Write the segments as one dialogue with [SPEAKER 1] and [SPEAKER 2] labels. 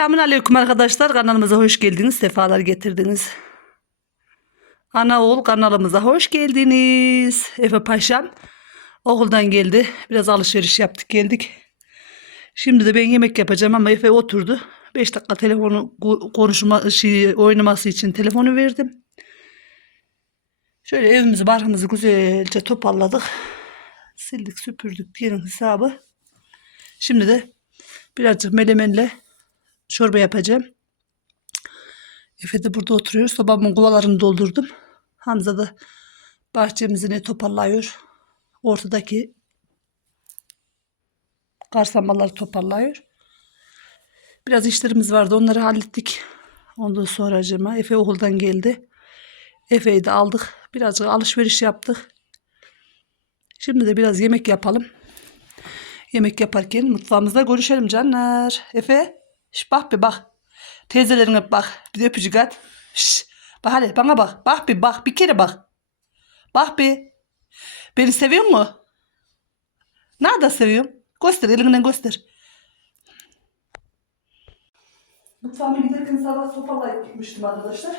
[SPEAKER 1] Selamun Aleyküm arkadaşlar. Kanalımıza hoş geldiniz. Sefalar getirdiniz. Ana oğul kanalımıza hoş geldiniz. Efe Paşam okuldan geldi. Biraz alışveriş yaptık geldik. Şimdi de ben yemek yapacağım ama Efe oturdu. 5 dakika telefonu ko- konuşma şey, oynaması için telefonu verdim. Şöyle evimizi barkımızı güzelce toparladık. Sildik süpürdük diyelim hesabı. Şimdi de birazcık melemenle çorba yapacağım. Efe de burada oturuyor. Sobamın kovalarını doldurdum. Hamza da bahçemizi toparlıyor. Ortadaki karsamaları toparlıyor. Biraz işlerimiz vardı. Onları hallettik. Ondan sonra acaba Efe okuldan geldi. Efe'yi de aldık. Birazcık alışveriş yaptık. Şimdi de biraz yemek yapalım. Yemek yaparken mutfağımızda görüşelim canlar. Efe, şş, bak bir bak. Teyzelerine bak. Bir de öpücük at. Şş, bak hadi bana bak. Bak bir bak. Bir kere bak. Bak bir. Beni seviyor mu? Nerede seviyorum? Göster elinden göster. Mutfağıma giderken sabah toparlayıp gitmiştim arkadaşlar.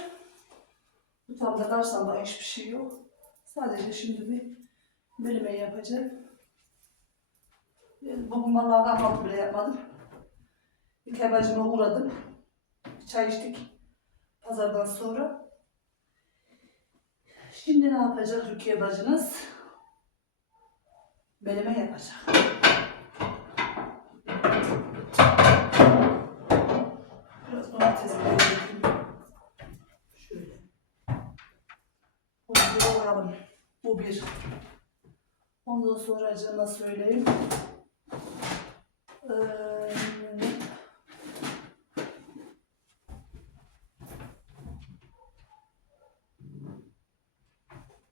[SPEAKER 1] Mutfağımda karşımda hiçbir şey yok. Sadece şimdi bir meleme yapacağım. Bugün vallahi kahvaltı bile yapmadım. Uğradım. Bir çay içtik. Pazardan sonra. Şimdi ne yapacak Rukiye bacınız? Meleme yapacak. Biraz domates koyayım. Şöyle. Bunu bir koyalım. Bu bir. Ondan sonra acaba söyleyeyim. Ee,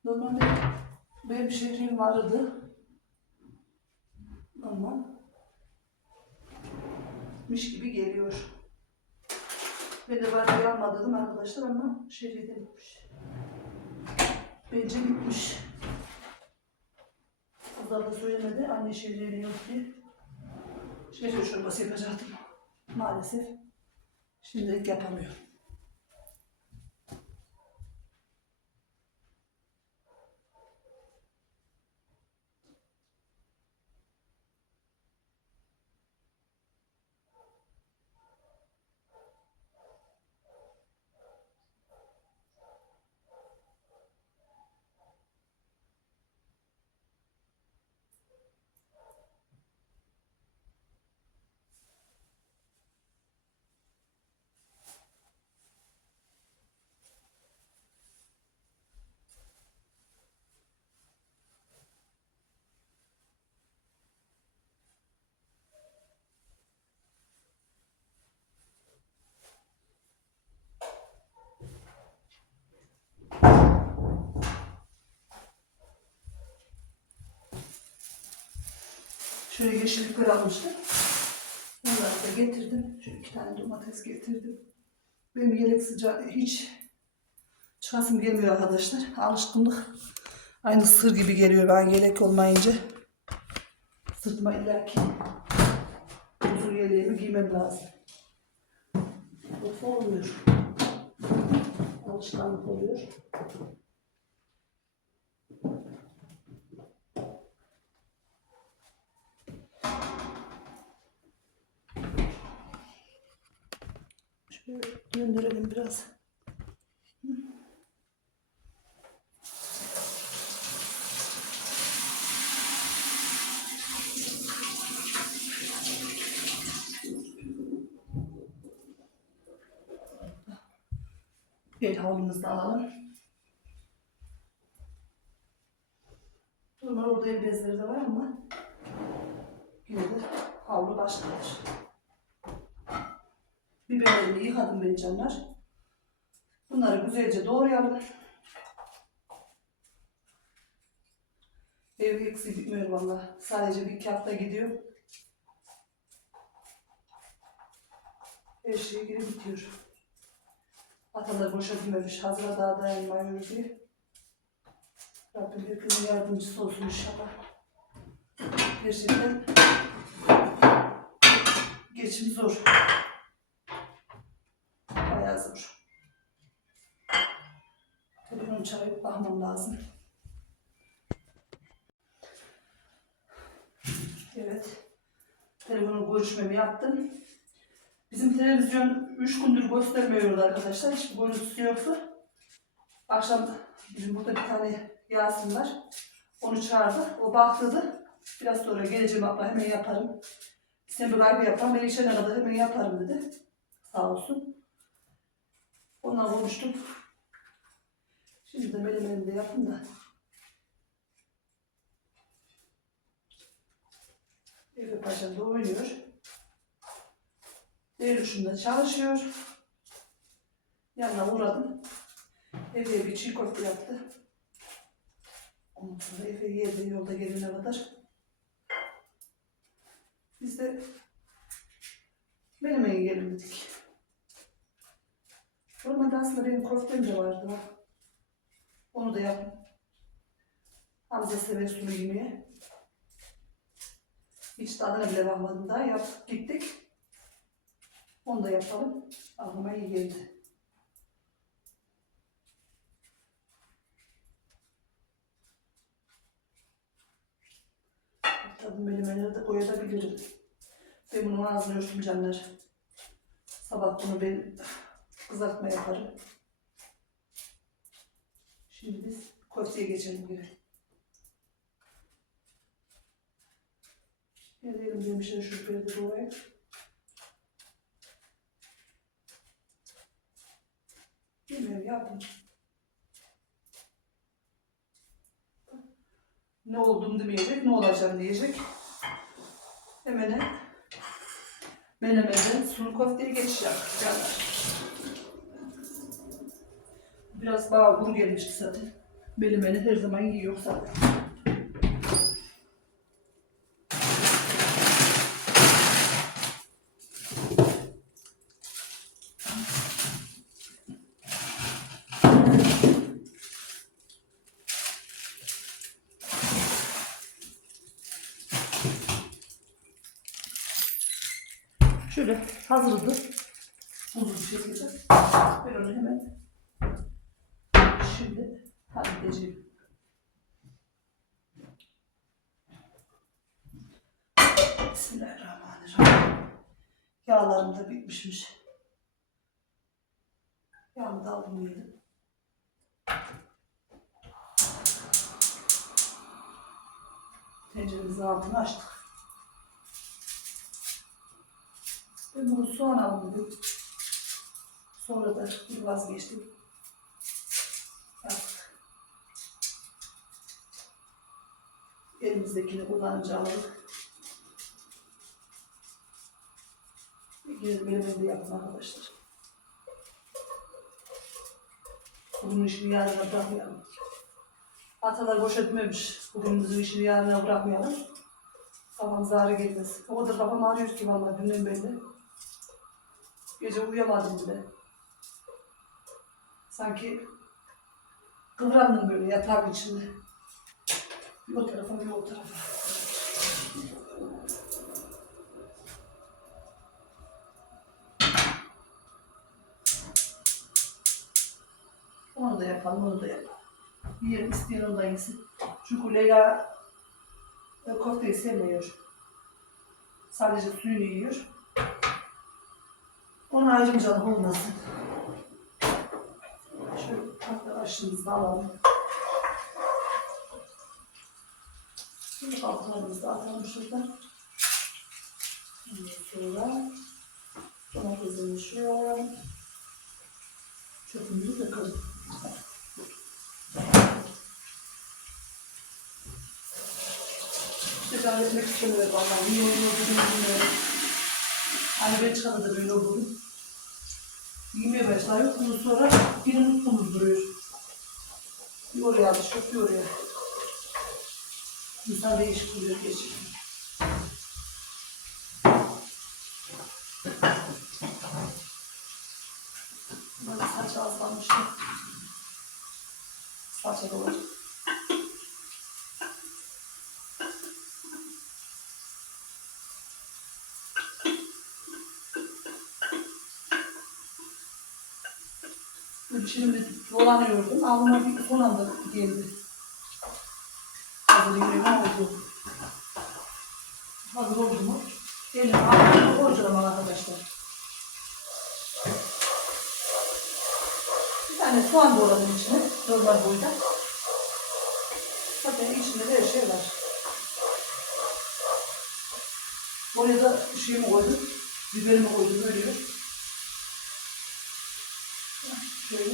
[SPEAKER 1] Normalde benim şehrim vardı. Ama miş gibi geliyor. Ben de var almadım arkadaşlar ama şehirde gitmiş. Bence gitmiş. Kızlar da söylemedi anne şehriye yok diye. Şeker çorbası yapacaktım. Maalesef şimdilik yapamıyorum. Şöyle yeşillikler almıştım. Onları da getirdim. Şöyle iki tane domates getirdim. Benim yelek sıcağı hiç çıkasım gelmiyor arkadaşlar. Alışkınlık. Aynı sır gibi geliyor ben yelek olmayınca. Sırtıma illaki uzun yeleğimi giymem lazım. Of olmuyor. Alışkanlık oluyor. Şöyle döndürelim biraz. El havlumuzu da alalım. Normal orada el bezleri de var ama yine de havlu başkadır. Biberlerimi yıkadım ben canlar. Bunları güzelce doğrayalım. Ev eksi bitmiyor valla. Sadece bir iki gidiyor. Her şey geri bitiyor. Atalar boşa gitmemiş. Hazıra daha dayanmıyor diye. Rabbim hepimizin yardımcısı olsun inşallah. Gerçekten geçim zor biraz zor. Bunu çarpıp bakmam lazım. Evet. Telefonun görüşmemi yaptım. Bizim televizyon 3 gündür göstermiyordu arkadaşlar. Hiçbir görüntüsü yoktu. Akşam bizim burada bir tane Yasin var. Onu çağırdı. O baktırdı. Biraz sonra geleceğim abla hemen yaparım. Sen bir kaybı yapar. Ben işe ne kadar hemen yaparım dedi. Sağ olsun. Onunla konuştum. Şimdi de benim elimde yapın da. Efe Paşa da oynuyor. Devrişimde çalışıyor. Yanına uğradım. Efe'ye bir çiğ köfte yaptı. Ondan sonra Efe yedi yolda gelene kadar. Biz de Menemen'e yiyelim dedik. Normalde aslında benim köftem de vardı. Onu da yaptım. Hamza sever sulu yemeği. Hiç tadına bile bakmadım daha. Yaptık gittik. Onu da yapalım. Aklıma iyi geldi. Tabii menemenleri de koyabilirim. Ben bunun ağzını örtüm canlar. Sabah bunu ben kızartma yaparım. Şimdi biz köfteye geçelim gibi. Gelelim demişler şu de oraya. Bilmiyorum yapın. Ne oldum demeyecek, ne olacağım diyecek. Hemen menemeden sulu köfteye geçiş canlar. Biraz bana kuru gelmişti zaten. Menemeni her zaman yiyor zaten. Şöyle hazırdı. Uzun bir şekilde. Ben onu hemen şimdi halledeceğim. Bismillahirrahmanirrahim. Yağlarım da bitmişmiş. Yağımı da yedim. Tenceremizin altını açtık. Ben bunu soğan aldım. Sonra da bir vazgeçtim. Elimizdekini. Gelin benim evde yapın arkadaşlar. Bugün işini yarına bırakmayalım. Atalar boş etmemiş. Bugünümüzün işini yarına bırakmayalım. Kafam zarı gelmez. O kadar kafam ağrıyor ki vallahi dünden beri. Gece uyuyamadım bile. Sanki kıvrandım böyle yatağın içinde. Bir o tarafa bir o tarafa. Onu da yapalım, onu da yapalım. Yiyelim isteyen onu da yesin. Çünkü Leyla e, köfteyi sevmiyor. Sadece suyunu yiyor. Ona ayrımcılık olmasın. Şöyle arkadaşımızı da alalım. Şimdi altlarımızı da atalım şuradan. Ondan sonra domatesini şuraya. Çöpümüzü dökelim. Tekrar etmek istemiyorum vallahi. Niye oluyor bugün bilmiyorum. Çıkalı da böyle oldu. Yemeye başlıyor. Ondan sonra bir unuttuğumuz duruyor. Bir oraya alışıyor, bir oraya. İnsan değişik oluyor geçiyor. Böyle saç azlanmıştı. Saça doğru. şimdi dolanıyordum. Alnıma bir son anda geldi. Hazır yemeğim oldu. Hazır oldu mu? Elim ağzına koyacağım arkadaşlar. Bir tane soğan doğradım içine. Normal boyda. Zaten içinde de her şey var. Oraya da şeyimi koydum. Biberimi koydum. Ölüyor. Şöyle.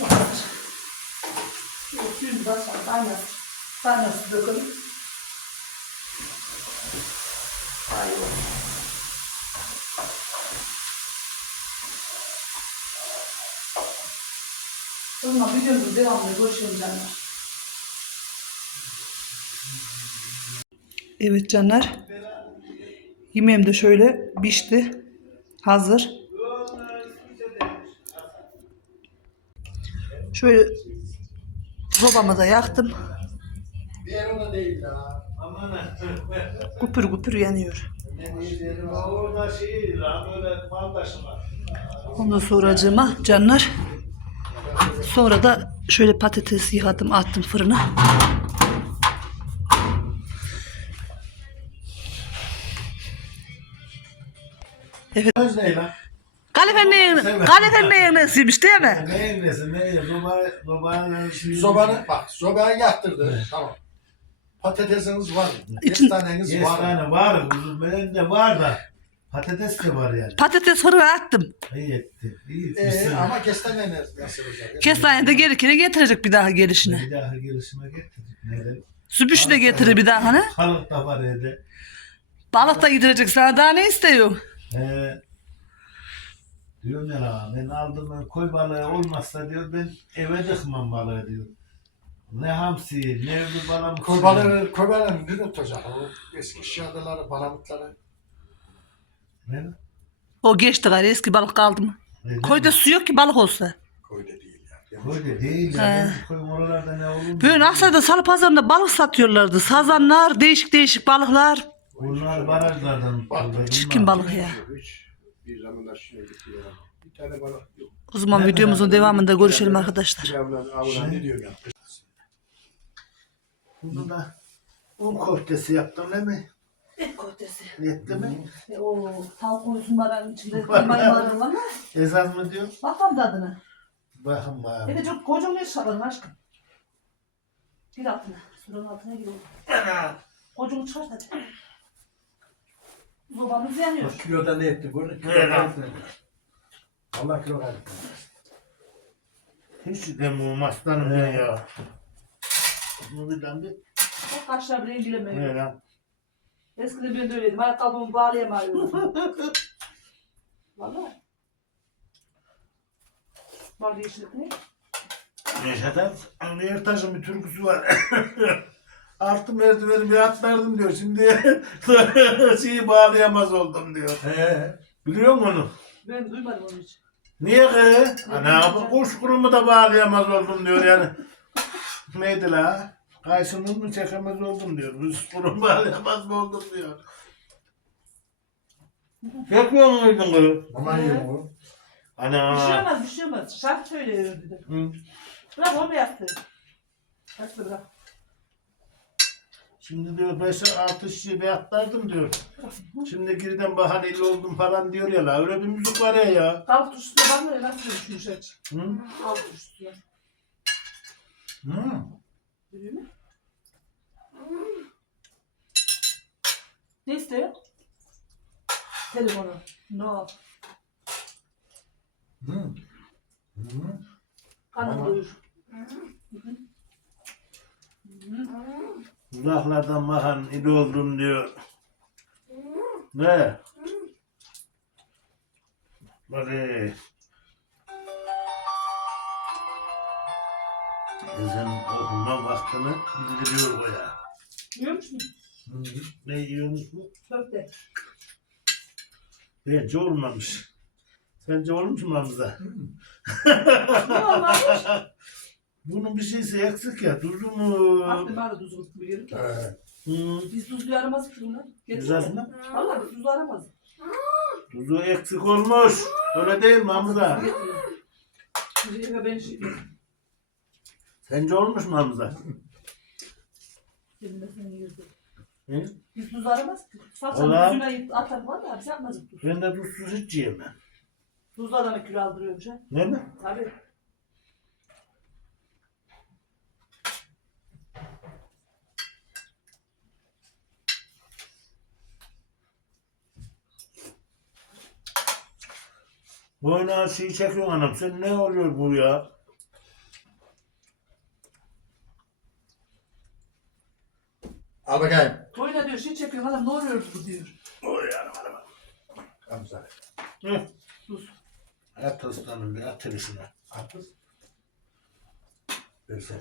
[SPEAKER 1] Yapar. Şöyle suyunu da kaynar. Kaynar su dökelim. Hayır. O zaman videomuzun devamını görüşelim canlar. Evet canlar. Yemeğim de şöyle pişti. Hazır. Şöyle sobamı da yaktım. Kupür kupür yanıyor.
[SPEAKER 2] Orada şey böyle mal taşı var.
[SPEAKER 1] Ondan sonracığıma canlar. Sonra da şöyle patates yıkadım attım fırına.
[SPEAKER 2] Öz ne lan?
[SPEAKER 1] Kalifen neyin, kalifen neyin nesiymiş değil mi?
[SPEAKER 2] Neyin nesi neyin? Zoba, zobanın şimdi.
[SPEAKER 3] Sobanı bak sobaya yaktırdı. Tamam. Patatesiniz var mı?
[SPEAKER 1] İçin-
[SPEAKER 3] Kestaneniz var mı?
[SPEAKER 2] tane var. Benim de var da. Patates de var yani.
[SPEAKER 1] Patates fırına attım.
[SPEAKER 2] İyi etti. İyi.
[SPEAKER 3] Ee, ama kestane ne- nasıl olacak?
[SPEAKER 1] Kestanede gerekeni getirecek bir daha gelişine.
[SPEAKER 2] Bir daha gelişime getirdik. Neden?
[SPEAKER 1] Sübüş de getirir bir daha hani.
[SPEAKER 2] Kalık da var evde.
[SPEAKER 1] Balık da yedirecek sana daha ne istiyorsun?
[SPEAKER 2] Ee, diyorum ya la, ben aldım ben koy balığı olmazsa diyor ben eve dıkmam balığı diyor. Ne hamsi, ne bir balamut.
[SPEAKER 3] Kurbanın, kurbanın dün tutacak. O eski şiadeleri, balamutları.
[SPEAKER 2] Ne?
[SPEAKER 1] O geçti gari eski balık kaldı mı?
[SPEAKER 2] Ne?
[SPEAKER 1] Koyda su yok ki balık olsa.
[SPEAKER 3] Koyda değil ya.
[SPEAKER 2] Koy da değil ya. Ben koyun oralarda ne olur?
[SPEAKER 1] Böyle Aksaray'da salı pazarında balık satıyorlardı. Sazanlar, değişik değişik balıklar.
[SPEAKER 2] Bunlar barajlardan.
[SPEAKER 3] Bak,
[SPEAKER 1] Çirkin balık ya.
[SPEAKER 3] Bir zamanlar şimdi gitti ya. Bir tane balık yok.
[SPEAKER 1] O zaman
[SPEAKER 2] Nerede
[SPEAKER 1] videomuzun
[SPEAKER 2] abi?
[SPEAKER 1] devamında görüşelim arkadaşlar.
[SPEAKER 3] Pilavla avına ne diyor ya?
[SPEAKER 2] Bunu da un köftesi yaptım değil mi?
[SPEAKER 1] Et köftesi.
[SPEAKER 2] Yetti mi?
[SPEAKER 1] O tavuk koyusun baranın içinde kıymayı var ama.
[SPEAKER 2] Ezan mı diyor?
[SPEAKER 1] Bakalım tadına.
[SPEAKER 2] Bakın.
[SPEAKER 1] Bir de çok kocaman bir şabarın aşkım. Gir altına. Suranın altına gir oğlum. Kocaman çıkart hadi. Zobamız yanıyor.
[SPEAKER 3] Kiloda ne etti? Böyle
[SPEAKER 2] Evet.
[SPEAKER 3] kilo kayıp ne? Allah kilo kayıp
[SPEAKER 2] Hiç de bu aslanım ben ya. Bu bir tane
[SPEAKER 1] Bak kaşlar bile ilgilemiyor.
[SPEAKER 2] ne lan?
[SPEAKER 1] Eskiden ben de öyleydim. Ayakkabımı bağlayamıyorum. Valla. Var yeşillik ne?
[SPEAKER 2] Neşet Anlayır taşın bir türküsü var. Artı merdiveni bir atlardım diyor. Şimdi şeyi bağlayamaz oldum diyor.
[SPEAKER 3] He.
[SPEAKER 2] Biliyor musun onu?
[SPEAKER 1] Ben duymadım onu hiç.
[SPEAKER 2] Niye ki? Ana bu kuş kurumu da bağlayamaz oldum diyor yani. Neydi la? Kaysınız mı çekemez oldum diyor. Kuş kurumu bağlayamaz mı oldum diyor. Yapıyor muydun kız?
[SPEAKER 3] Aman yiyin oğlum.
[SPEAKER 1] Bir şey
[SPEAKER 2] Ana.
[SPEAKER 1] olmaz, bir şey olmaz. Şarkı söylüyor dedi.
[SPEAKER 2] Hı.
[SPEAKER 1] Bırak onu yaptı. Bırak bırak.
[SPEAKER 2] Şimdi diyor 5 6 şişe bir atlardım diyor. Şimdi girden bahaneli oldum falan diyor ya la. Öyle bir müzik var ya ya.
[SPEAKER 1] Tavuk turşusuna bakma ya nasıl düşmüş aç.
[SPEAKER 2] Hı?
[SPEAKER 1] Tavuk turşusuna.
[SPEAKER 2] Hı.
[SPEAKER 1] Musun? Ne istiyor? Telefonu. No.
[SPEAKER 3] Hı.
[SPEAKER 1] Kanım
[SPEAKER 3] Ama-
[SPEAKER 1] doyur.
[SPEAKER 2] Uzaklardan bakan il oldum diyor. Ne? Böyle. Ezan okunma vaktini bildiriyor o ya.
[SPEAKER 1] Biliyor musun?
[SPEAKER 2] Ne yiyorsunuz bu?
[SPEAKER 1] Köfte.
[SPEAKER 2] Bence olmamış. Sence olmuş mu Hamza?
[SPEAKER 1] Ne olmamış?
[SPEAKER 2] Bunun bir şeysi eksik ya. Tuzu mu?
[SPEAKER 1] Aslında bari tuzu biliyorum.
[SPEAKER 3] Evet.
[SPEAKER 2] Hmm.
[SPEAKER 1] Biz tuzlu aramaz ki bunlar.
[SPEAKER 2] Güzel mi?
[SPEAKER 1] Valla biz tuzlu aramaz.
[SPEAKER 2] Tuzu eksik olmuş. Öyle değil mi Hamza?
[SPEAKER 1] Getiriyor. Ben şey
[SPEAKER 2] Sence olmuş mu Hamza?
[SPEAKER 1] Cebimde senin yüzü.
[SPEAKER 2] Hı?
[SPEAKER 1] Biz tuz aramaz ki.
[SPEAKER 2] Ulan.
[SPEAKER 1] Salçanın üstüne atar var da biz yapmazdık tuz.
[SPEAKER 2] Ben de tuzsuz hiç yiyemem.
[SPEAKER 1] Tuzlu adamı kilo aldırıyormuş ha.
[SPEAKER 2] Ne mi?
[SPEAKER 1] Tabii.
[SPEAKER 2] Boyuna şey çekiyorsun anam. Sen ne oluyor bu ya?
[SPEAKER 3] Al bakayım.
[SPEAKER 1] Toyna diyor şey çekiyor adam ne oluyor bu diyor.
[SPEAKER 2] Oy anam anam.
[SPEAKER 3] Hamza.
[SPEAKER 2] Hı.
[SPEAKER 1] Tuz.
[SPEAKER 2] At aslanım bir at şuna.
[SPEAKER 3] Atız. Versen.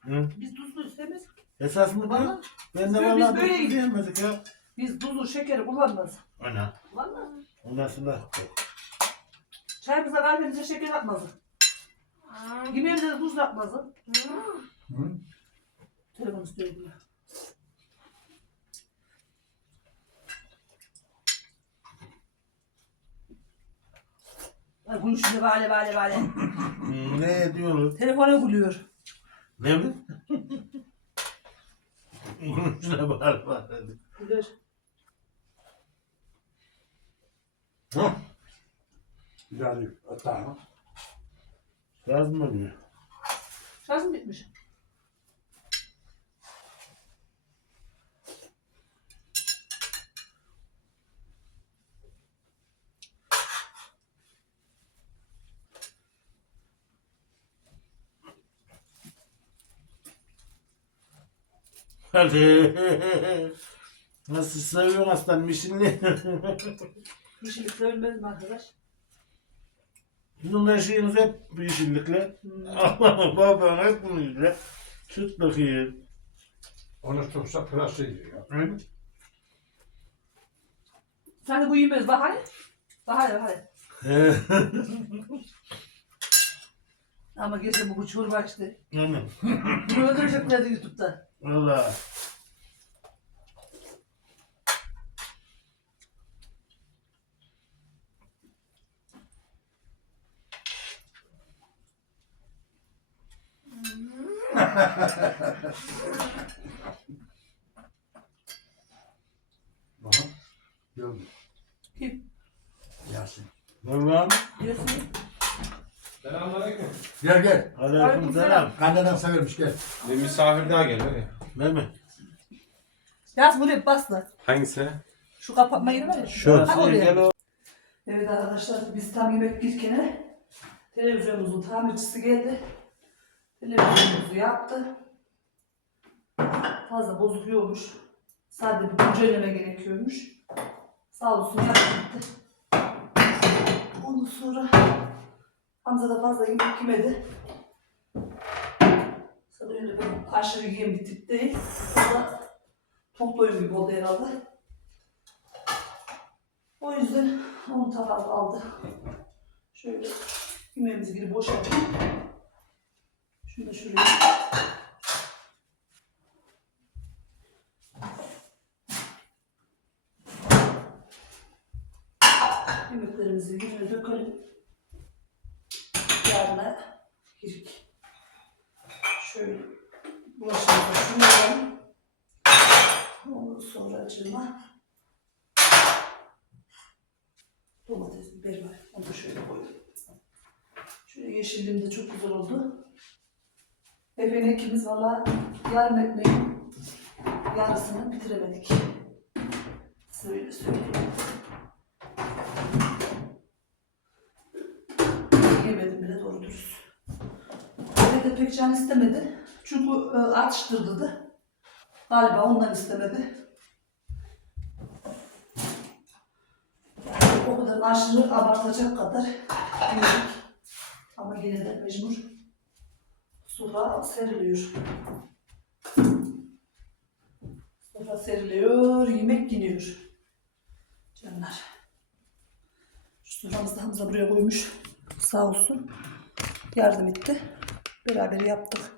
[SPEAKER 2] Hı?
[SPEAKER 1] Biz tuzlu istemez.
[SPEAKER 2] Esas mı
[SPEAKER 1] Valla.
[SPEAKER 2] bu? Ben de
[SPEAKER 1] Biz
[SPEAKER 2] vallahi
[SPEAKER 1] böyle
[SPEAKER 2] tuzsuz yemedik ya.
[SPEAKER 1] Biz tuzlu şekeri kullanmaz.
[SPEAKER 2] Ana.
[SPEAKER 1] Valla.
[SPEAKER 2] Ondan sonra
[SPEAKER 1] Çayımıza kahvemize şeker atmazdı. Yemeğimize de tuz atmazdı.
[SPEAKER 3] Hı?
[SPEAKER 1] Telefon istiyor. Ay bunu şimdi vale vale vale.
[SPEAKER 2] Hmm, ne diyoruz?
[SPEAKER 1] Telefona gülüyor.
[SPEAKER 2] Ne mi? Şuna bağır bağır.
[SPEAKER 1] Gülüyor.
[SPEAKER 3] Hı? Bir daha değil. Hatta.
[SPEAKER 2] Gaz mı oluyor?
[SPEAKER 1] Şarjım bitmiş.
[SPEAKER 2] Nasıl seviyorsun aslan mişinli?
[SPEAKER 1] Yeşillik sevilmez mi arkadaş?
[SPEAKER 2] Sizin her şeyiniz hep yeşillikle.
[SPEAKER 1] Hmm.
[SPEAKER 2] Allah'ım babam hep bunu yiyor. Süt bakıyor.
[SPEAKER 3] Onu tutsa pırası yiyor ya.
[SPEAKER 2] Hı?
[SPEAKER 1] Sen de bu yemez. Bak hadi. Bak hadi bak hadi. Ama gece bu çorba işte.
[SPEAKER 2] Anam.
[SPEAKER 1] Bunu öldüreceklerdi YouTube'da.
[SPEAKER 2] Valla.
[SPEAKER 3] Aha. Gördüm.
[SPEAKER 1] Kim?
[SPEAKER 3] Yasin.
[SPEAKER 2] Valla.
[SPEAKER 1] Diyorsun.
[SPEAKER 4] Selamünaleyküm.
[SPEAKER 3] Gel gel.
[SPEAKER 2] Aleyküm selam.
[SPEAKER 3] Anneden severmiş gel.
[SPEAKER 4] Bir misafir daha geliyor ya.
[SPEAKER 2] Mi?
[SPEAKER 1] Yaz buraya basla.
[SPEAKER 4] Hangisi?
[SPEAKER 1] Şu kapatma yeri var ya.
[SPEAKER 2] Şu.
[SPEAKER 1] Ha, oraya. Evet arkadaşlar biz tam yemek girken televizyonumuzun tamircisi geldi. Televizyonumuzu yaptı. Fazla bozuk yokmuş. Sadece bir güncelleme gerekiyormuş. Sağ olsun yaptı. Ondan sonra Hamza da fazla yemek yemedi. Sana öyle bir aşırı yiyen bir tip değil. O da tok doyum gibi oldu herhalde. O yüzden onu tabağa aldı. Şöyle yemeğimizi girip boşalttım. Şunu da şuraya. Yemeklerimizi yerine dökelim. Yarına girik. Şöyle bulaşığımızı şunu alalım. Acıma. Domates, biber var. Onu da şöyle koyuyorum. Şöyle yeşilliğim de çok güzel oldu. Efendim ikimiz valla yarım ekmeğin yarısını bitiremedik. Söyle söyleyeyim. Yemedim bile doğru dürüst. Eve de pek can istemedi. Çünkü e, atıştırdı da. Galiba ondan istemedi. O kadar aşırı abartacak kadar büyük. Ama yine de mecbur suha seriliyor. Sofra seriliyor, yemek yeniyor. Canlar. Şu soframızı Hamza buraya koymuş. Sağ olsun. Yardım etti. Beraber yaptık.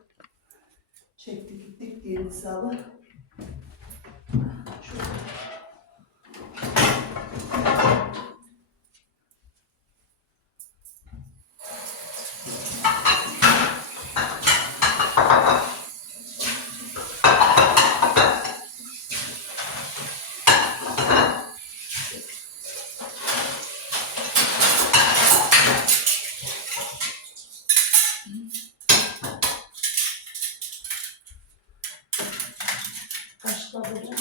[SPEAKER 1] Çektik gittik diyelim hesabı. Şöyle. Kaşıklar burada.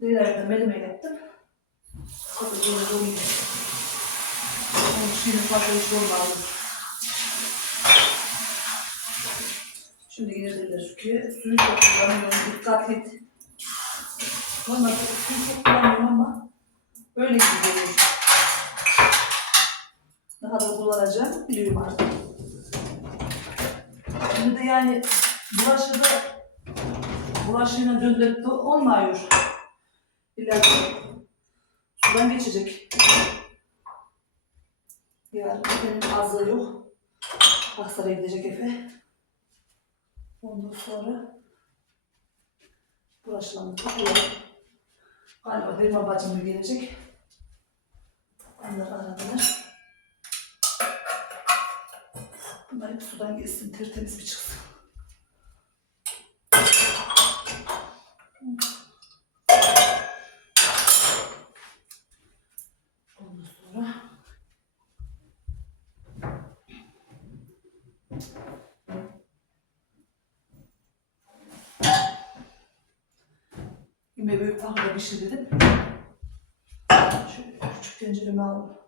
[SPEAKER 1] Diğerlerinde meleme yaptım. Sonra böyle dolayı. Onun şimdi fazla iş olmaz. Şimdi girdiler ki suyu çok kullanıyorum. Dikkat et. Normalde suyu çok kullanıyorum ama böyle gidiyor. Daha da kullanacağım. Biliyorum artık. Şimdi de yani bulaşığı da bulaşığına döndürüp de olmuyor. İleride sudan geçecek. Yarın Efe'nin azlığı yok. Aksaray'a gidecek Efe. Ondan sonra bulaşlarını toplayalım. Galiba Derma bacım da gelecek. Onlar aradılar. Bunlar hep sudan geçsin, tertemiz bir çıksın. Ondan sonra Yine büyük tahtada pişirdim. Şöyle küçük tencereme alalım.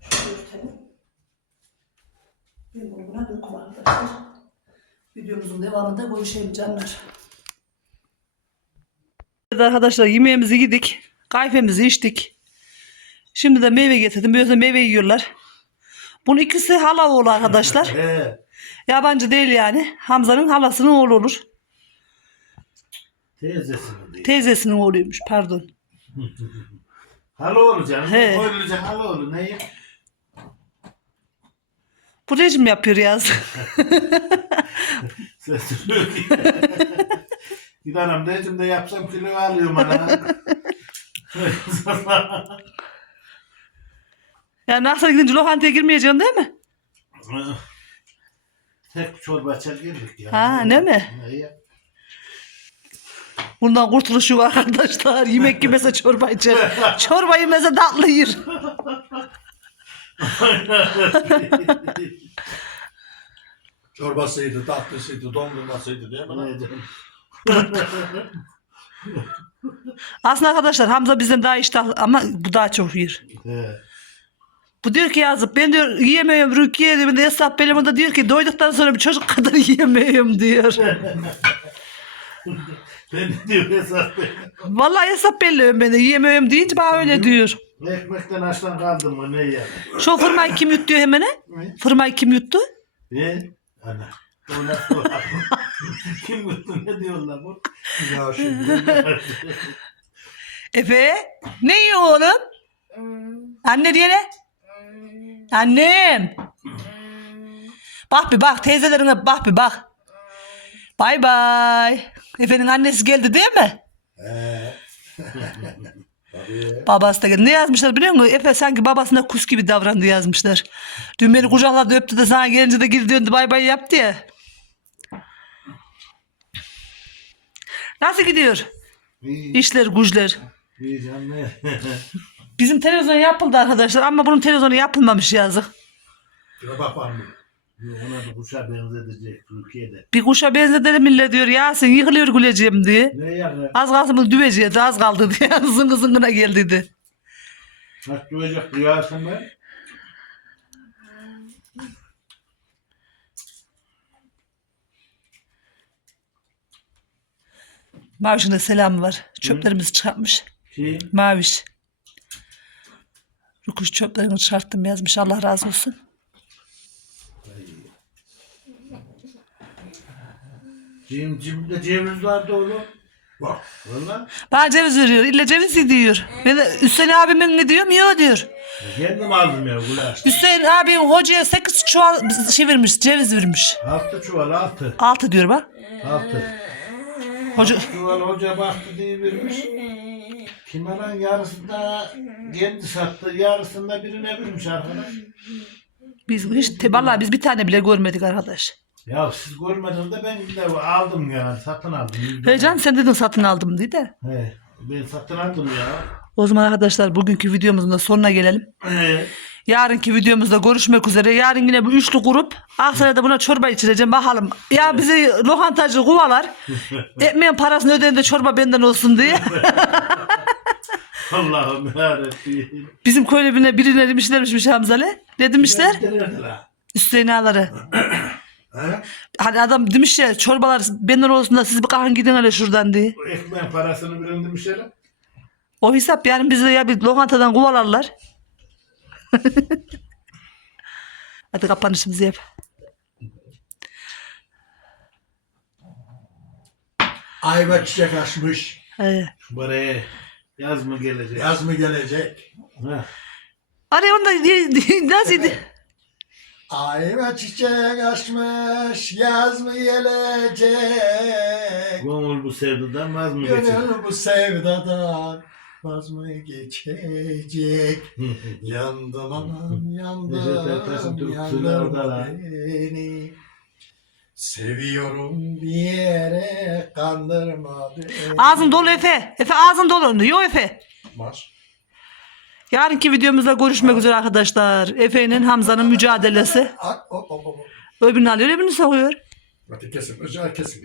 [SPEAKER 1] Şunu örtelim. Ben bunu buna döküm arkadaşlar. Videomuzun devamında görüşelim canlar. Evet arkadaşlar yemeğimizi yedik. Kahvemizi içtik. Şimdi de meyve getirdim. Böyle meyve yiyorlar. Bunun ikisi hala oğlu arkadaşlar. Yabancı değil yani. Hamza'nın halasının oğlu olur.
[SPEAKER 2] Teyzesinin diye.
[SPEAKER 1] Teyzesinin oğluymuş pardon.
[SPEAKER 2] Hala olur canım.
[SPEAKER 1] He.
[SPEAKER 2] Koyulacak hala olur. Neyi?
[SPEAKER 1] Bu rejim yapıyor yaz.
[SPEAKER 2] Sesliyor ki. Gidelim rejimde yapsam kilo alıyorum ana.
[SPEAKER 1] yani Aksaray'a gidince lokantaya girmeyeceksin değil mi?
[SPEAKER 2] Tek çorba açar geldik ya.
[SPEAKER 1] Ha, ne mi? Bundan kurtuluş yok arkadaşlar. Yemek yemese çorba içer. çorba yemese tatlı yer.
[SPEAKER 3] Çorbasıydı, tatlısıydı, dondurmasıydı değil mi? lan?
[SPEAKER 1] Aslında arkadaşlar Hamza bizden daha iştahlı ama bu daha çok yer.
[SPEAKER 2] He.
[SPEAKER 1] Bu diyor ki yazıp ben diyor yiyemiyorum Rukiye diyor. Bir de Esnaf benim da diyor ki doyduktan sonra bir çocuk kadar yiyemiyorum diyor.
[SPEAKER 2] Ben de diyor hesap.
[SPEAKER 1] Vallahi hesap belli ben de yiyemiyorum deyince bana öyle diyor.
[SPEAKER 2] Ekmekten açtan kaldım mı ne yani?
[SPEAKER 1] Şu fırmayı kim yuttu hemen? he?
[SPEAKER 2] Ne?
[SPEAKER 1] Fırmayı kim yuttu?
[SPEAKER 2] Ne? Ana. O nasıl var? Kim yuttu ne diyorlar bu?
[SPEAKER 3] Ya şimdi
[SPEAKER 1] Efe ne yiyor oğlum? Anne diye ne? Annem. Bak bir bak teyzelerine bak bir bak. Bay bay. Efe'nin annesi geldi değil mi? Babası da geldi. Ne yazmışlar biliyor musun? Efe sanki babasına kus gibi davrandı yazmışlar. Dün beni kucakladı öptü de sana gelince de geri döndü bay bay yaptı ya. Nasıl gidiyor?
[SPEAKER 2] İyi,
[SPEAKER 1] İşler güçler.
[SPEAKER 2] iyi canım?
[SPEAKER 1] Bizim televizyon yapıldı arkadaşlar ama bunun televizyonu yapılmamış yazık.
[SPEAKER 3] Şuna bak bak.
[SPEAKER 2] Ona da kuşa benzedecek Türkiye'de.
[SPEAKER 1] Bir kuşa benzetelim millet diyor Yasin yıkılıyor güleceğim diye.
[SPEAKER 2] Ne yani?
[SPEAKER 1] Az kalsın bunu düveceğiz az kaldı diye zıngı zıngına geldiydi.
[SPEAKER 2] Nasıl duyacak duyarsın be?
[SPEAKER 1] Maviş'in de selamı var. Çöplerimizi çıkartmış.
[SPEAKER 2] Kim?
[SPEAKER 1] Maviş. Rukuş çöplerini çıkarttım yazmış. Allah razı olsun.
[SPEAKER 2] Cim, cimde ceviz vardı oğlum.
[SPEAKER 3] Bak.
[SPEAKER 2] Valla.
[SPEAKER 1] Bana ceviz veriyor. İlle ceviz diyor. Ben de Hüseyin abimin mi diyorum? Yok diyor.
[SPEAKER 2] Kendim aldım ya gulaş.
[SPEAKER 1] Hüseyin abim hocaya 8 çuval şey vermiş. Ceviz vermiş.
[SPEAKER 2] Altı çuval altı.
[SPEAKER 1] 6 diyor bak.
[SPEAKER 2] Altı.
[SPEAKER 1] Hoca,
[SPEAKER 2] Çuval hoca baktı diye vermiş. Kime lan yarısında kendi sattı, yarısında birine vermiş arkadaş.
[SPEAKER 1] biz hiç vallahi biz bir tane bile görmedik arkadaş.
[SPEAKER 2] Ya siz görmediniz de ben de aldım ya, satın aldım.
[SPEAKER 1] Heyecan sen dedin satın aldım diye de.
[SPEAKER 2] He, ben satın aldım ya.
[SPEAKER 1] O zaman arkadaşlar bugünkü videomuzun da sonuna gelelim.
[SPEAKER 2] He.
[SPEAKER 1] Yarınki videomuzda görüşmek üzere. Yarın yine bu üçlü grup. Aksaray'da buna çorba içireceğim. Bakalım. Ya bizi lokantacı kovalar. Ekmeğin parasını ödeyin de çorba benden olsun diye.
[SPEAKER 2] Allah'ım yarabbim.
[SPEAKER 1] Bizim evine birine demişlermiş Hamzale. Ne demişler? Hüseyin ağaları.
[SPEAKER 3] He?
[SPEAKER 1] Hani adam demiş ya çorbalar benden olsun da siz bir kalkın gidin hele şuradan diye.
[SPEAKER 2] Ekmeğin parasını birin demişler.
[SPEAKER 1] O hesap yani bizi ya bir lokantadan kovalarlar. Hadi kapanışımızı yap.
[SPEAKER 3] Ayva çiçek açmış.
[SPEAKER 1] Ee,
[SPEAKER 2] Buraya yaz mı gelecek?
[SPEAKER 3] Yaz mı gelecek?
[SPEAKER 2] Ha.
[SPEAKER 1] Araya onu da nasıl
[SPEAKER 3] Ayva çiçek açmış. Yaz mı gelecek?
[SPEAKER 2] Gönül bu sevdadan vaz mı geçecek?
[SPEAKER 3] Gönül bu sevdadan vaz mı geçecek? Yandım anam
[SPEAKER 2] Necdet Ertaş'ın
[SPEAKER 3] yandım
[SPEAKER 2] türküsü de orada
[SPEAKER 3] yandım
[SPEAKER 2] lan.
[SPEAKER 3] beni. Seviyorum diyerek kandırma beni.
[SPEAKER 1] Ağzın dolu Efe. Efe ağzın dolu. Yok Efe.
[SPEAKER 3] Var.
[SPEAKER 1] Yarınki videomuzda görüşmek üzere arkadaşlar. Efe'nin Hamza'nın mücadelesi.
[SPEAKER 3] Ak, hop, hop, hop.
[SPEAKER 1] Öbürünü alıyor öbürünü sokuyor.
[SPEAKER 3] Hadi kesin. Özel kesin.